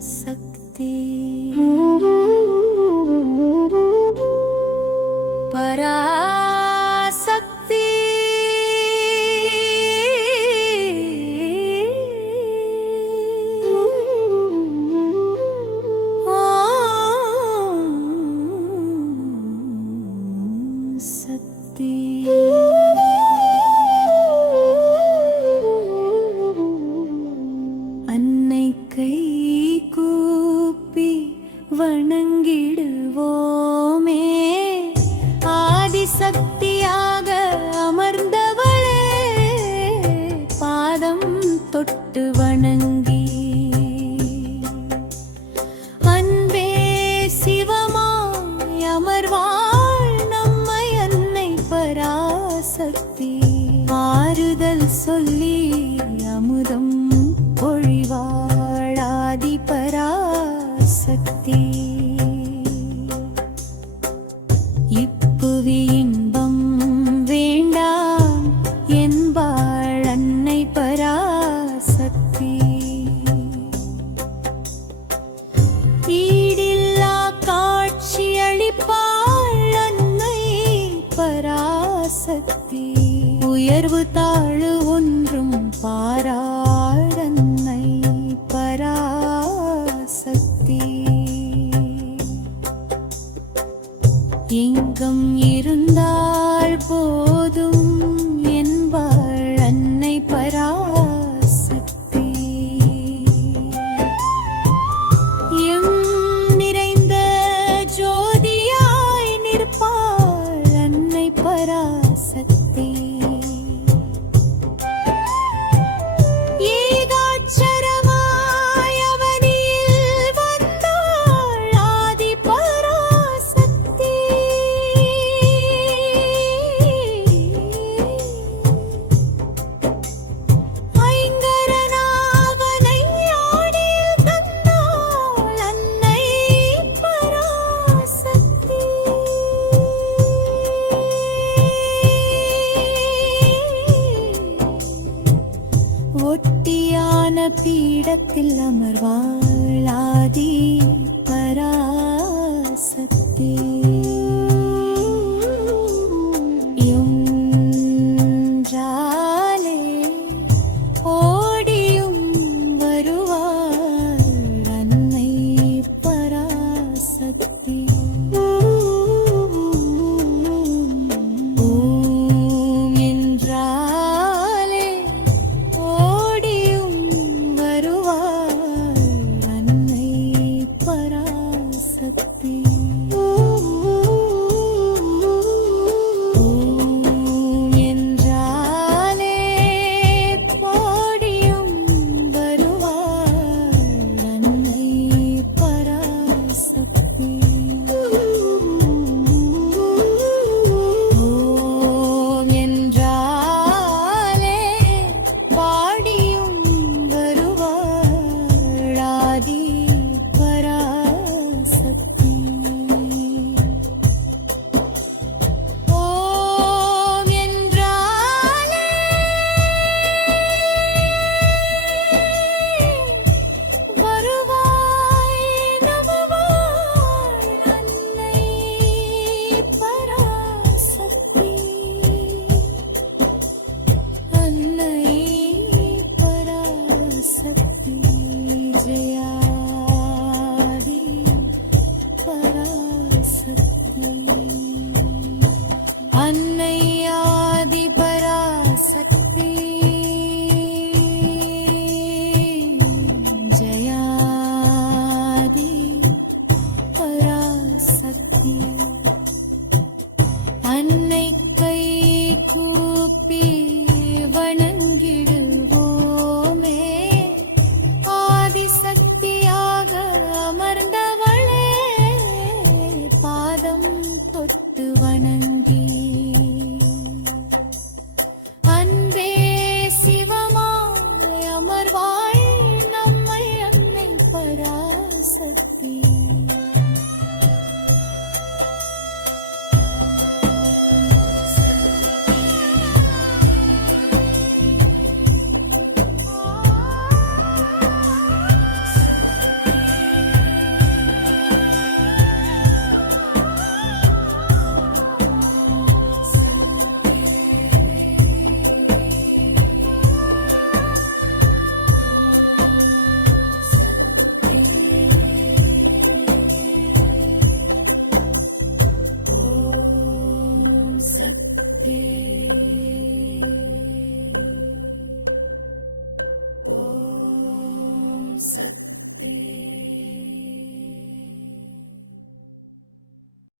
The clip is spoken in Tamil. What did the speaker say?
शक्ति। परा அமர்வாள் நம்மை அன்னை பராசக்தி. மாறுதல் சொல்லி அமுதம் பொழிவாழாதி பராசக்தி. இப்புவி இன்பம் வேண்டாம் என்பாள் அன்னை பரா பராசக்தி உயர்வு தாழ் ஒன்றும் பாராடன்னை பராசக்தி. எங்கும் இருந்து இடத்தில் அமர்வாளாதி பராசத்தே परासक्ति नै आदि शक्ति जया परासक्ति।